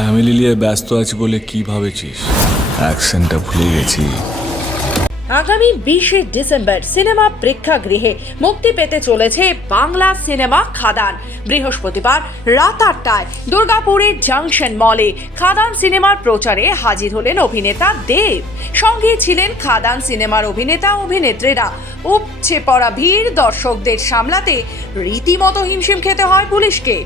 Family নিয়ে ব্যস্ত আছি বলে কি ভাবেছিস? অ্যাকশনটা ভুলে গেছি। আগামী 20শে ডিসেম্বর সিনেমা প্রেক্ষাগৃহে মুক্তি পেতে চলেছে বাংলা সিনেমা খাদান। বৃহস্পতিবার রাত 8টায় দুর্গাপুরের জাংশন মলে খাদান সিনেমার প্রচারে হাজির হলেন অভিনেতা দেব। সঙ্গে ছিলেন খাদান সিনেমার অভিনেতা অভিনেত্রীরা। উপচে পড়া ভিড় দর্শকদের সামলাতে রীতিমতো হিমশিম খেতে হয় পুলিশকে।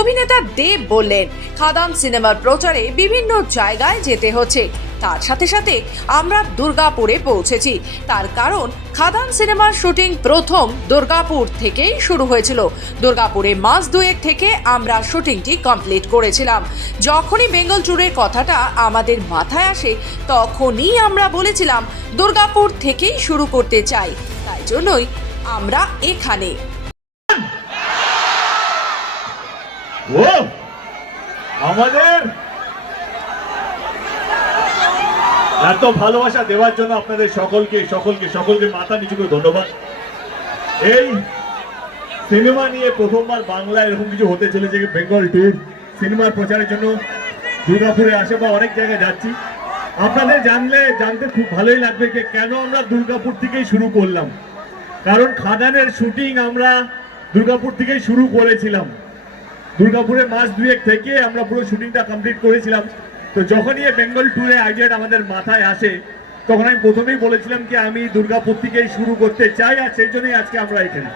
অভিনেতা দেব বললেন, খাদান সিনেমার প্রচারে বিভিন্ন জায়গায় যেতে হচ্ছে, তার সাথে সাথে আমরা দুর্গাপুরে পৌঁছেছি। তার কারণ খাদান সিনেমার শুটিং প্রথম দুর্গাপুর থেকেই শুরু হয়েছিল। দুর্গাপুরে মাস দুয়েক থেকে আমরা শুটিংটি কমপ্লিট করেছিলাম। যখনই বেঙ্গল ট্যুরের কথাটা আমাদের মাথায় আসে তখনই আমরা বলেছিলাম দুর্গাপুর থেকেই শুরু করতে চাই, তাই জন্যই আমরা এখানে। আমাদের এত ভালোবাসা দেওয়ার জন্য আপনাদের সকলকে সকলকে সকলকে মাথা নিচু করে ধন্যবাদ। এই সিনেমা নিয়ে প্রথমবার বাংলা এরকম কিছু হতে চলেছে, বেঙ্গল ট্যুর সিনেমার প্রচারের জন্য দুর্গাপুরে আসে বা অনেক জায়গায় যাচ্ছি। আপনাদের জানতে খুব ভালোই লাগবে যে কেন আমরা দুর্গাপুর থেকেই শুরু করলাম। কারণ খাদানের শুটিং আমরা দুর্গাপুর থেকেই শুরু করেছিলাম। দুর্গাপুরে মাস দুয়েক থেকে আমরা পুরো শুটিংটা কমপ্লিট করেছিলাম। তো যখনই এই বেঙ্গল ট্যুরে আইডিয়াটা আমাদের মাথায় আসে তখন আমি প্রথমেই বলেছিলাম কি আমি দুর্গাপুর থেকেই শুরু করতে চাই, আর সেই জন্যই আজকে আমরা এখানে।